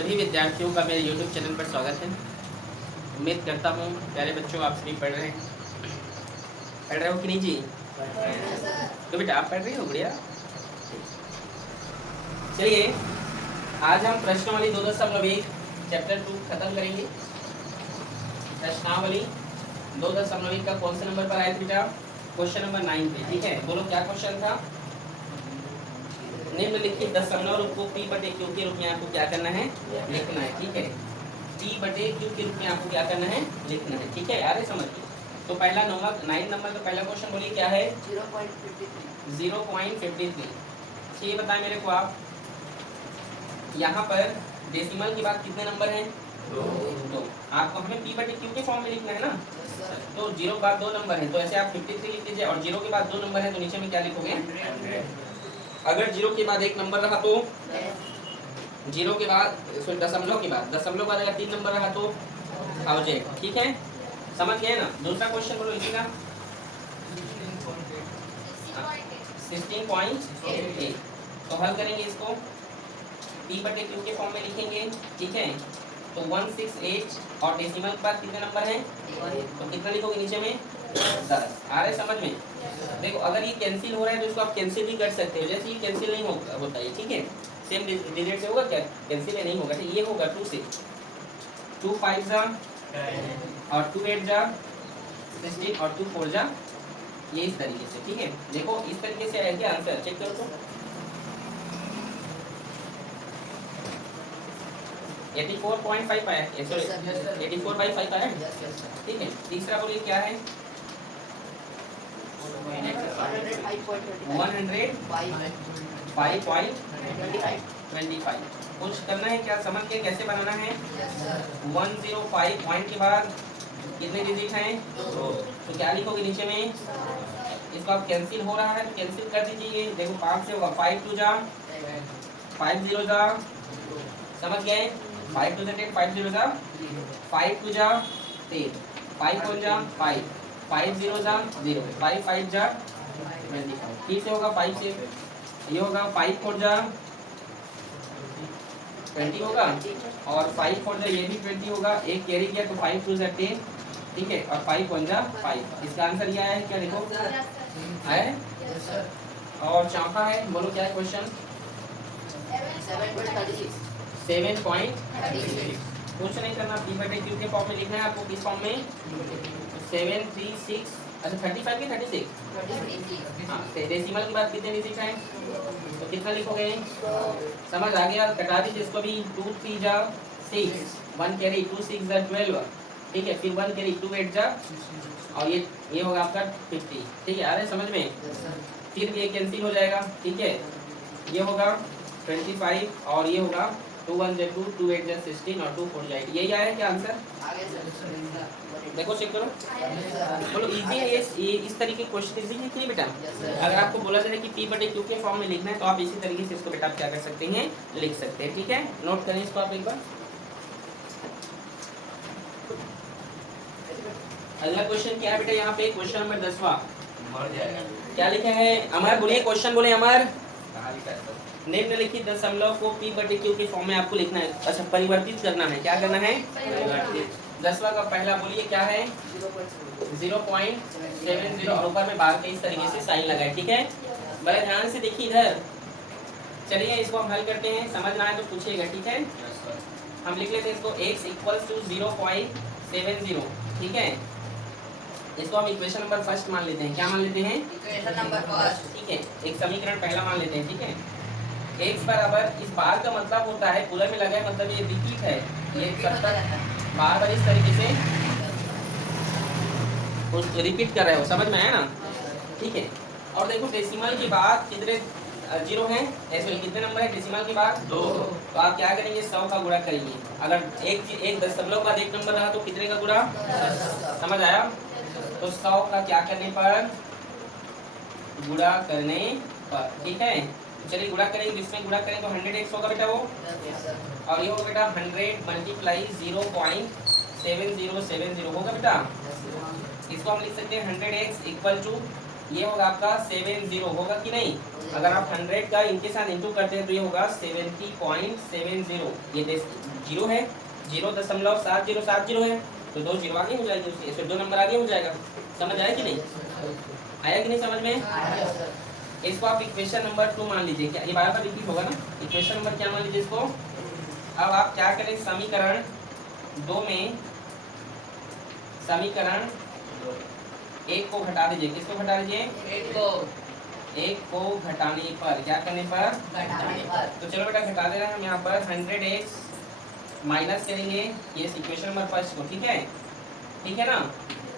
सभी विद्यार्थियों का मेरे YouTube चैनल पर स्वागत है। उम्मीद करता हूँ प्यारे बच्चों आप सभी पढ़ रहे हो कि नहीं जी? तो बेटा आप पढ़ रही हो? बढ़िया। चलिए आज हम प्रश्नावली 2.1 चैप्टर 2 खत्म करेंगे। प्रश्नावली 2.1 का कौन से नंबर पर आया बेटा? क्वेश्चन नंबर 9 पे। ठीक है, बोलो क्या क्वेश्चन था? निम्नलिखित दशमलव रूप को P बटे Q के रूप में आपको क्या करना है? लिखना है। ठीक है, P बटे Q के रूप में आपको क्या करना है? लिखना है। ठीक है, आ रहे समझ में? तो पहला 9 नंबर का पहला क्वेश्चन बोलिए क्या है? 0.53। ये बताएं मेरे को आप, यहाँ पर डेसिमल के बाद कितने नंबर हैं? 2। आपको हमें P बटे Q के फॉर्म में लिखना है ना, तो 0 के बाद 2 नंबर है, तो ऐसे आप 53 लिख लीजिए। और 0 के बाद 2 नंबर है तो नीचे में क्या लिखोगे? अगर 0 के बाद 1 नंबर रहा तो 0 के बाद दशमलव के बाद अगर 3 नंबर रहा तो 1000। ठीक है, समझ गए ना? दूसरा क्वेश्चन बोलो लिखिएगा। 16.8। तो हल करेंगे इसको, P बटे Q के फॉर्म में लिखेंगे। ठीक है, तो 168 और डेसिमल के बाद कितने नंबर हैं? तो कितना लिखोगे नीचे में? 10। आ रहे समझ में? देखो अगर ये कैंसिल हो रहा है तो इसको आप कैंसिल भी कर सकते हो, जैसे ये कैंसिल नहीं होता है। ठीक है, सेम डिजिट से होगा क्या? कैंसिल नहीं होगा। तो ये होगा 2 से 2 5 जा और 2 8 जा 16 और 2 4 जा, ये इस तरीके से। ठीक है, देखो इस तरीके से आया क्या आंसर? चेक करो तो 84.5 आया, सॉरी 84/5 आया। ठीक है, तीसरा बोलिए क्या है? 105.25। कुछ करना है क्या? समझ के कैसे बनाना है? 105 पॉइंट के बाद कितने डिजिट हैं? 2। तो क्या लिखोगे नीचे में? इसको आप कैंसिल हो रहा है तो कैंसिल कर दीजिए। देखो 5 से होगा 5 2 जा 5 0 जा, समझ गए? 5 2 10 5 0 जा 5 2 जा 10 5 4 जा 5 5 0 जा 0 5 5 जा 25। ठीक से होगा 5 से ये होगा 5 4 जा 20 होगा और 5 4 जा ये भी 20 होगा। एक कैरी किया तो 5 2 जा 10। ठीक है, और 5 1 जा 5। इसका आंसर ये आया है क्या? देखो आया है। और चौथा है, बोलो क्या है क्वेश्चन? 7.36। कुछ नहीं करना, P बटे Q के फॉर्म में लिखना है आपको। किस फॉर्म में? 736। अच्छा 35 के 36। हाँ, डेसिमल के बाद कितने डिजिट हैं? तो कितना लिखोगे? समझ आ गया? कटा दीजिए इसको भी। 2 3 जा 6 1 कैरी 2 6 जा 12। ठीक है, फिर 1 कैरी 2 8 जा और ये होगा आपका 50। ठीक है, आ रहे समझ में? फिर ये कैंसिल हो जाएगा। ठीक है, ये होगा 25 और ये होगा 2 1 जा 2 2 8 जा 16 और 2 4 जा 8। यही आया क्या आंसर? देखो चेक करो, बोलो इजी है ये इस तरीके के क्वेश्चन इजी है कि नहीं बेटा? अगर आपको बोला जाए कि P बटे Q के फॉर्म में लिखना है तो आप इसी तरीके से इसको बेटा आप क्या कर सकते हैं? लिख सकते हैं। ठीक है, नोट करें इसको आप एक बार। अगला क्वेश्चन क्या है बेटा? यहाँ पे क्वेश्चन नंबर 10वां क्या लिखा है? अमर बोलिए, क्वेश्चन बोले अमर। निम्नलिखित दशमलव को P बटे Q के फॉर्म में आपको लिखना है। अच्छा, परिवर्तित करना है। क्या करना है? परिवर्तित। 10वां का पहला बोलिए क्या है? 0.70 और ऊपर में बार के इस तरीके से साइन लगाए। ठीक है, बड़े ध्यान से देखिए इधर। चलिए इसको हम हल करते हैं, समझ ना आए तो पूछिएगा। ठीक है, हम लिख लेते हैं इसको x = 0.70। ठीक है, इसको हम इक्वेशन नंबर फर्स्ट मान लेते हैं। क्या मान लेते हैं? Equation number first. ठीक है, एक समीकरण पहला मान लेते हैं। ठीक है, x बराबर, इस बार का मतलब होता है पूरा में लगा है, मतलब ये रिपीट है, ये बार बार इस तरीके से उसको रिपीट कर रहे हो, समझ में आया ना? ठीक है, और देखो डेसिमल के बाद कितने 0 हैं? ऐसे कितने नंबर है डेसिमल के बाद? 2। तो आप क्या करेंगे? 100 का गुणा करेंगे। अगर एक दशमलव का 1 नंबर रहा तो कितने का गुणा? समझ आया? तो 100 का क्या करने पर? गुणा करने पर। ठीक है, चलिए गुणा करेंगे, इसमें गुणा करें तो 100x होगा बेटा वो, और ये होगा बेटा 100 × 0.7070 होगा बेटा। इसको हम लिख सकते हैं 100x = ये होगा आपका 70 होगा कि नहीं? अगर आप 100 का इनके साथ इंटू करते हैं तो ये होगा 70.70। ये जीरो है, 0.7070 है, तो 2 जीरो आगे हो जाएगी, उसके 2 नंबर आगे हो जाएगा। समझ आया कि नहीं? आया कि नहीं समझ में? इसको आप इक्वेशन नंबर 2 मान लीजिए। क्या ये बार बार रिपीट होगा ना? इक्वेशन नंबर क्या मान लीजिए इसको? अब आप क्या करें, समीकरण 2 में समीकरण 1 को घटा दीजिए। किसको घटा दीजिए? 1 को घटाने पर, क्या करने पर? घटाने पर। तो चलो बेटा घटा दे रहे हैं हम यहाँ पर 100x माइनस करेंगे ये इक्वेशन नंबर फर्स्ट को, ठीक है? ठीक है ना?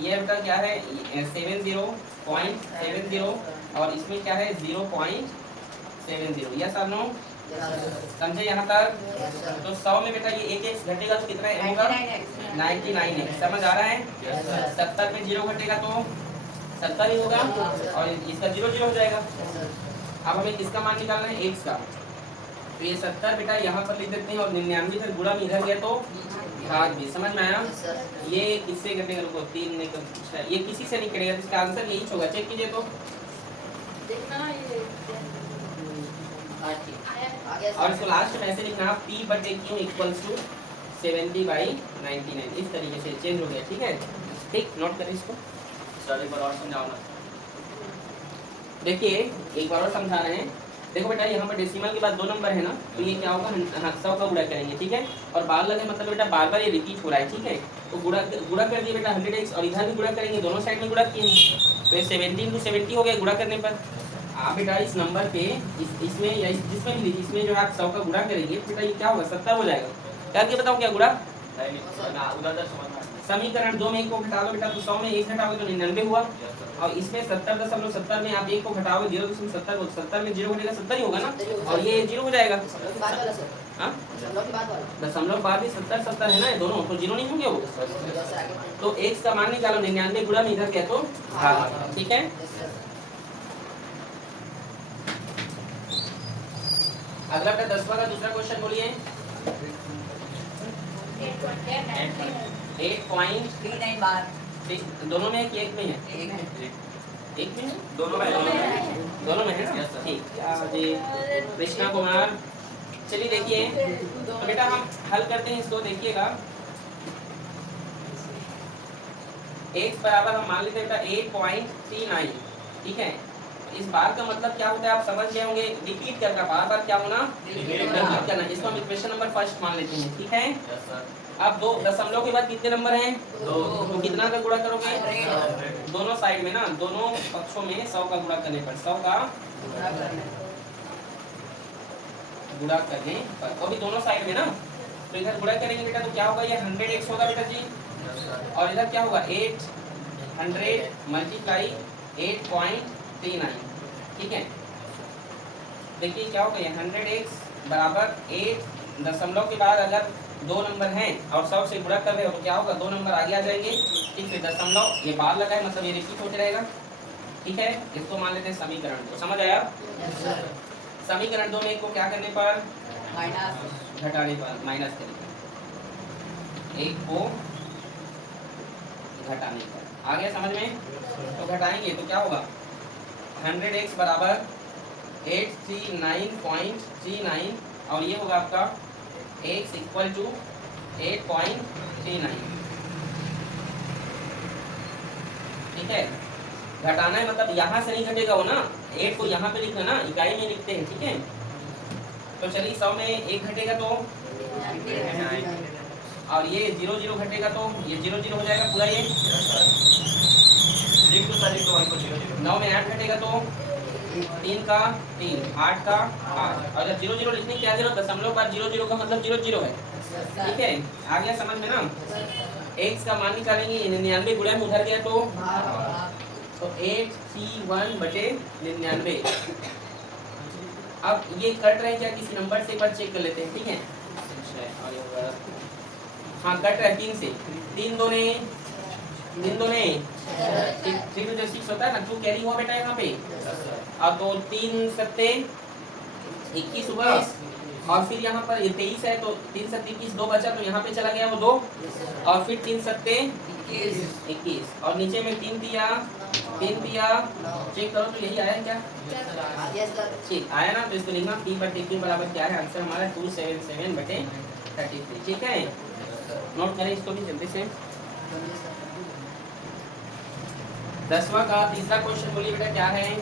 ये बेटा क्या है 70.70 और इसमें क्या है 0.70। यस और नो? समझे यहाँ तक? तो 100 में बेटा ये एक x घटेगा तो कितना होगा? 99x। समझ आ रहा है? 70 में 0 घटेगा तो 70 ही होगा और इसका 0 0 हो जाएगा। अब हमें किसका मान निकालना है? x का। तो ये 70 बेटा यहाँ पर लिख देते हैं और 99 फिर गुणा में इधर गया तो भाग भी। समझ में आया? ये किससे घटेगा? रुको 3 नहीं कर, ये किसी से नहीं कटेगा, इसका आंसर यही होगा। चेक कीजिए तो देखना ये। और इसको लास्ट में ऐसे लिखना P/Q इक्वल्स टू 70/99। इस तरीके से चेंज हो गया, ठीक है? ठीक, नोट करें इसको। एक बार और समझाओ ना। देखिए एक बार और समझा रहे हैं। देखो बेटा यहाँ पर डेसिमल के बाद 2 नंबर है ना, तो ये क्या होगा? 100 का गुणा करेंगे, ठीक है? और बार लगे मतलब बेटा बार बार ये रिपीट हो रहा है, ठीक है? तो गुणा कर दिए बेटा 100x और इधर भी गुणा करेंगे, दोनों साइड में गुणा किए, तो ये 70 × 70 हो गया गुणा करने पर। आप बेटा इस नंबर पे इसमें या जिसमें भी इसमें जो आप 100 का गुणा करेंगे बेटा ये क्या होगा? 70 हो जाएगा। करके बताओ क्या गुणा? समीकरण 2 में 1 को घटाओगे बेटा तो 100 में 1 घटाओगे तो 99 हुआ और इसमें 70.70 में आप 1 को घटाओगे 0.70 को 70 में 0 घटेगा 70 ही होगा ना और ये 0 हो जाएगा। हां दशमलव बाद भी 70 70 है ना, ये दोनों तो 0 नहीं होंगे वो। तो x का मान निकालो 99 गुणा में इधर क्या तो भाग, ठीक है? अगला बेटा 10वां का दूसरा क्वेश्चन बोलिए। 8.39 बार दोनों में है कि एक में है? एक में है, दोनों में है ना? ठीक जी कृष्णा कुमार। चलिए देखिए तो बेटा हम हल करते हैं इसको। देखिएगा x बराबर हम मान लेते हैं बेटा 8.39, ठीक है? इस बार का मतलब क्या होता है आप समझ गए होंगे, रिपीट करना, बार बार क्या होना? रिपीट करना। इसको हम इक्वेशन नंबर फर्स्ट मान लेते हैं, ठीक है? अब 2 दशमलव के बाद कितने नंबर हैं? 2। तो कितना का गुणा करोगे? दोनों साइड में ना, दोनों पक्षों में 100 का गुणा करने पर, 100 का गुणा करने पर, तो भी दोनों साइड में ना, तो इधर गुणा करेंगे बेटा तो क्या होगा? ये 100x होगा बेटा जी और इधर क्या होगा? 800 मल्टीप्लाई 8.39, ठीक है? देखिए क्या होगा? ये 100x बराबर 8 दशमलव के बाद अगर 2 नंबर हैं और 100 से गुणा कर रहे हो तो क्या होगा? 2 नंबर आगे आ जाएंगे, ठीक है? दशमलव ये बार लगा है मतलब ये रिपीट होते रहेगा, ठीक है? इसको मान लेते हैं समीकरण। तो समझ आया? समीकरण 2 में 1 को क्या करने पर? माइनस घटाने पर, माइनस करेंगे 1 को घटाने पर। आ गया समझ में? तो घटाएंगे तो क्या होगा? 100x बराबर 839.39 और ये होगा आपका x इक्वल टू 8.39, ठीक है? घटाना है मतलब यहाँ से नहीं घटेगा वो ना, 8 को यहाँ पे लिखना ना, इकाई में लिखते हैं, ठीक है? तो चलिए 100 में 1 घटेगा तो और ये 0 0 घटेगा तो ये 0 0 हो जाएगा पूरा। ये 9 में 8 घटेगा तो 3 का 3, 8 का 8 और जब 0 0 लिखने क्या जरूरत? दशमलव बाद 0 0 का मतलब 0 0 है, ठीक है? आ गया समझ में ना? x का मान निकालेंगे 99 गुणा में उधर गया तो 831/99। अब ये कट रहे हैं क्या किसी नंबर से? एक बार चेक कर लेते हैं, ठीक है? हाँ कट रहा है 3 से, 3 दूने 3 2 6 होता है ना, 2 कैरी हुआ बेटा यहाँ पे और तो 3 सत्ते 21 हुआ और फिर यहाँ पर ये 23 है तो 3 सत्ते 21, 2 बचा तो यहाँ पे चला गया वो 2 और फिर 3 सत्ते 21 और नीचे में 3 दिया 3 दिया, चेक करो तो यही आया है क्या? ठीक आया ना, तो इसको लिखना P बटे Q बराबर क्या है, आंसर हमारा 277 बटे 33। ठीक है, नोट करें इसको भी जल्दी से। 10वां का तीसरा क्वेश्चन बोलिए बेटा क्या है?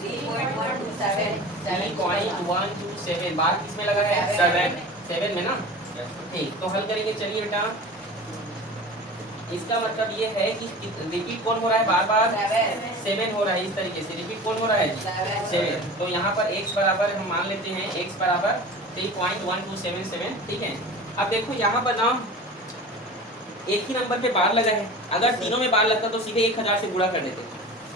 3.127 बार किसमें लगा है? 7 में ना। ठीक, तो हल करेंगे, चलिए बेटा। इसका मतलब ये है कि रिपीट कौन हो रहा है बार बार? 7 हो रहा है। इस तरीके से रिपीट कौन हो रहा है? 7। तो यहाँ पर x बराबर हम मान लेते हैं x बराबर 3.1277। ठीक है, अब देखो यहाँ पर ना एक ही नंबर पे बार लगा है। अगर तीनों में बार लगता तो सीधे 1000 से गुणा कर देते,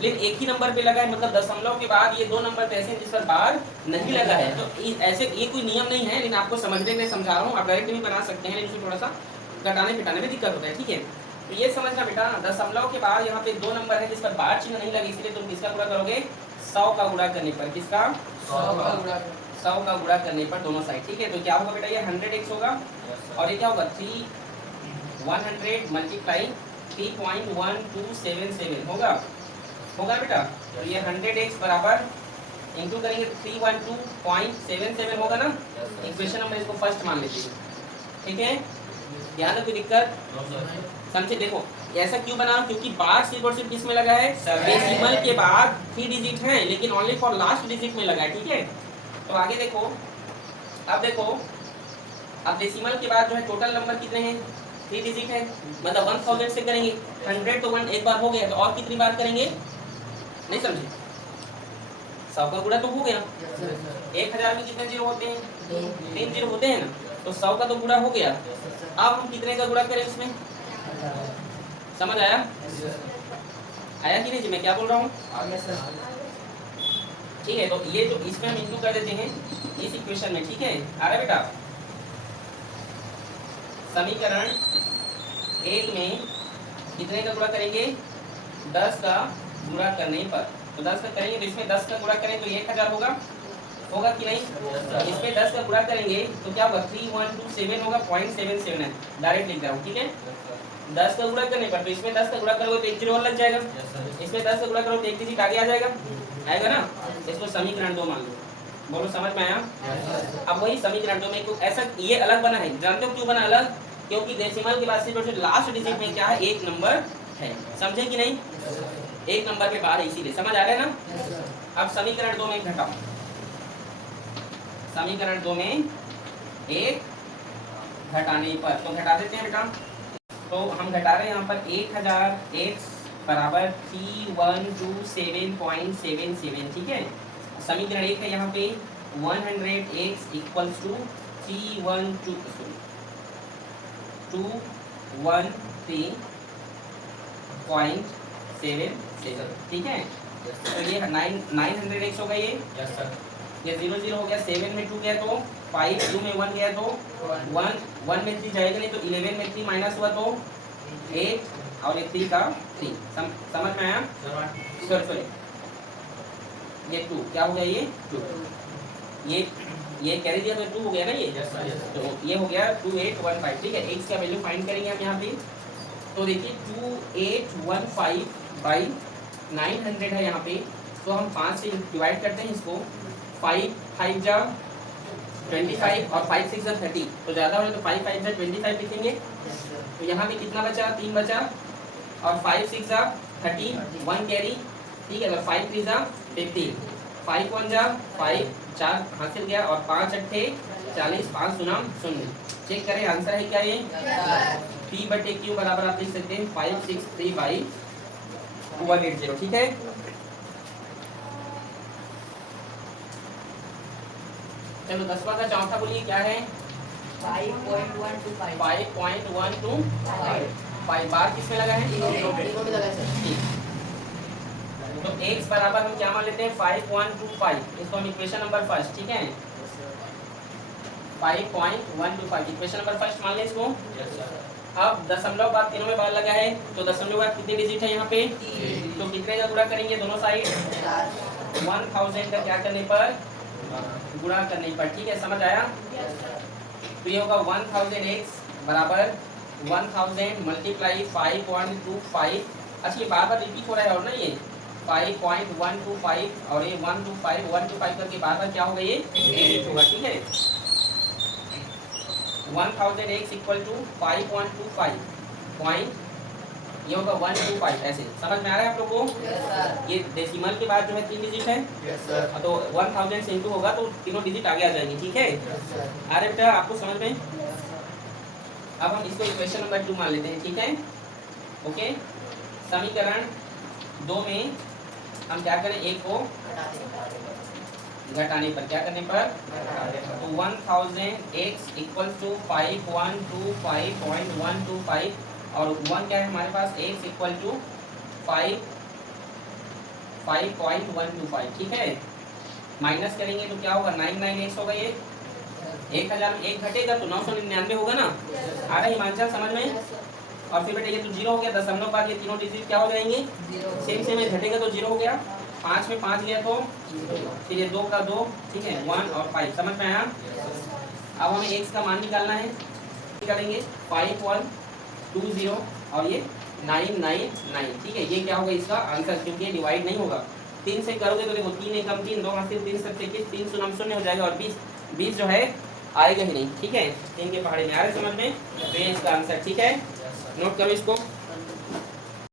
लेकिन एक ही नंबर पे लगा है, मतलब दशमलव के बाद ये 2 नंबर ऐसे हैं जिस पर बार नहीं लगा है। तो ऐसे ये कोई नियम नहीं है, लेकिन आपको समझने में समझा रहा हूँ। आप डायरेक्ट भी बना सकते हैं, लेकिन इसमें थोड़ा सा घटाने पिटाने में दिक्कत होता है। ठीक है, तो ये समझना बेटा, दशमलव के बाद यहाँ पे 2 नंबर है जिस पर बार चिन्ह नहीं लगे, इसलिए तुम किसका गुणा करोगे? 100 का गुणा करने पर। किसका? 100 का गुणा करने पर दोनों साइड। ठीक है, तो क्या होगा बेटा? ये 100x होगा, और ये क्या होगा? 100 मल्टीप्लाई 3.1277 होगा बेटा। तो ये 100x बराबर इंटू करेंगे 312.77 होगा ना। इक्वेशन नंबर इसको फर्स्ट मान लेते हैं। ठीक है, यहाँ तक कोई दिक्कत समझे? देखो ऐसा क्यों बना, क्योंकि बार सिर्फ और सिर्फ किसमें लगा है? डेसिमल के बाद 3 डिजिट है, लेकिन ओनली फॉर लास्ट डिजिट में लगा है। ठीक है, तो आगे देखो, अब देखो, अब डेसिमल के बाद जो है टोटल नंबर कितने हैं? 3 डिजिट है, मतलब 1000 से करेंगे। 100 तो 1 एक बार हो गया, तो और कितनी बार करेंगे? नहीं समझे? 100 का गुणा तो हो गया। 1000 में कितने जीरो होते हैं? 3 जीरो होते हैं ना, तो 100 का तो गुणा हो गया। अब हम कितने का गुणा करें इसमें? समझ आया? आया कि नहीं जी, मैं क्या बोल रहा हूँ? ठीक है, तो ये जो इसमें हम इंटू कर देते हैं इस इक्वेशन में। ठीक है, आ रहा है बेटा? समीकरण 1 में कितने का गुणा करेंगे? 10 का गुणा करने पर। तो 10 का करेंगे, तो इसमें 10 का गुणा करें तो 1000 होगा कि नहीं? इसमें 10 का गुणा करेंगे तो क्या होगा? 3127 होगा, 0.77 है, डायरेक्ट लिख रहा हूँ। ठीक है, 10 का गुणा करने पर, तो इसमें 10 का गुणा करोगे तो 1 जीरो और लग जाएगा। इसमें 10 का गुणा करोगे तो 1 डिजिट आगे आ जाएगा ना। इसको समीकरण 2 मान लो। बोलो समझ में आया? अब वही समीकरण 2 में ऐसा ये अलग बना है, जानते हो क्यों बना अलग? क्योंकि डेसिमल के बाद सिर्फ लास्ट डिजिट में क्या है? 1 नंबर है। समझे कि नहीं? 1 नंबर पे बार है, इसीलिए। समझ आ रहा है ना? अब समीकरण 2 में घटाओ। समीकरण 2 में 1 घटाने पर, तो घटा देते हैं बेटा। तो हम घटा रहे हैं यहाँ पर 1000x बराबर 3127.77। ठीक है, समीकरण 1 है यहाँ पे 100x इक्वल्स टू 213.77। ठीक है, तो ये 900x होगा। ये 0 हो गया, 7 में 2 गया तो 5, 2 में 1 गया तो 1 में 3 जाएगा नहीं, तो 11 में 3 माइनस हुआ तो 8, और एक 3 का 3। समझ में आया? सॉरी, ये 2 क्या हो गया? ये 2, ये कैरी दिया तो 2 हो गया ना। ये तो ये हो गया 2815। ठीक है, x का वैल्यू फाइंड करेंगे हम यहाँ पे। तो देखिए 2815 बाई 900 है यहाँ पे, तो हम 5 से डिवाइड करते हैं इसको। 5 5 जा 25 और 5 6 जा 30, तो ज़्यादा हो तो 5 5 जा 25 लिखेंगे। तो यहाँ पे कितना बचा? 3 बचा, और 5 6 जा 30, 1 कैरी। ठीक है, तो 5 3 जा 50, 5 1 जा 5, 4 हासिल गया, और 5 8 40, 5 0 0। चेक करें आंसर है क्या? ये P बटे Q बराबर आप लिख सकते हैं 563/180। ठीक है, चलो 10वां का चौथा बोलिए क्या है? 5.125 बार किसमें लगा है? ठीक, तो x बराबर हम क्या मान लेते हैं? 5125। इसको हम इक्वेशन नंबर फर्स्ट। ठीक है, 5.125 इक्वेशन नंबर फर्स्ट मान लें इसको। अब दशमलव बाद तीनों में बार लगा है, तो दशमलव बाद कितने डिजिट है यहाँ पे? तो कितने का गुणा करेंगे दोनों साइड? 1000 का क्या करने पर? गुणा करने पर। ठीक है, समझ आया? तो ये होगा 1000x बराबर 1000 मल्टीप्लाई 5.25। अच्छा, ये बार बार रिपीट हो रहा है और ना, ये 5.125 और ये 125 करके बार बार क्या होगा, ये डिजिट होगा, ठीक है। 1000x इक्वल टू 5.25 पॉइंट, ये होगा 125, ऐसे समझ में आ रहा है आप लोग को? ये डेसिमल के बाद जो है 3 डिजिट है, तो 1000 से इंटू होगा तो तीनों डिजिट आगे आ जाएंगे, ठीक है। आ रहे बेटा आपको समझ में? अब हम इसको इक्वेशन नंबर 2 मान लेते हैं, ठीक है। ओके, समीकरण 2 में हम क्या करें, एक को घटाने पर, क्या करने पर, तो 1000x इक्वल टू 5125.125 और 1 क्या है हमारे पास, x इक्वल टू 5.125, ठीक है। माइनस करेंगे तो क्या होगा, 99x होगा, ये 1000 में 1 घटेगा तो 999 होगा ना। आ रहा है हिमांचल समझ में? और फिर बेटा ये तो 0 हो गया, दशमलव बाद ये तीनों डिजिट क्या हो जाएंगे, सेम सेम है, घटेगा तो 0 हो गया, 5 में 5 गया तो फिर ये 2 का 2, ठीक है, 1 और 5, समझ में आया? अब हमें x का मान निकालना है, करेंगे 5120 और ये 999, ठीक है। ये क्या होगा इसका आंसर, क्योंकि ये डिवाइड नहीं होगा। 3 से करोगे तो देखो 3 एकम 3, 2 3, 3 7 21, 3 शून्य शून्य हो जाएगा और 20 जो है आएगा ही नहीं, ठीक है। 3 के पहाड़े में आ रहे समझ में, तो ये इसका आंसर, ठीक है। नोट करो इसको।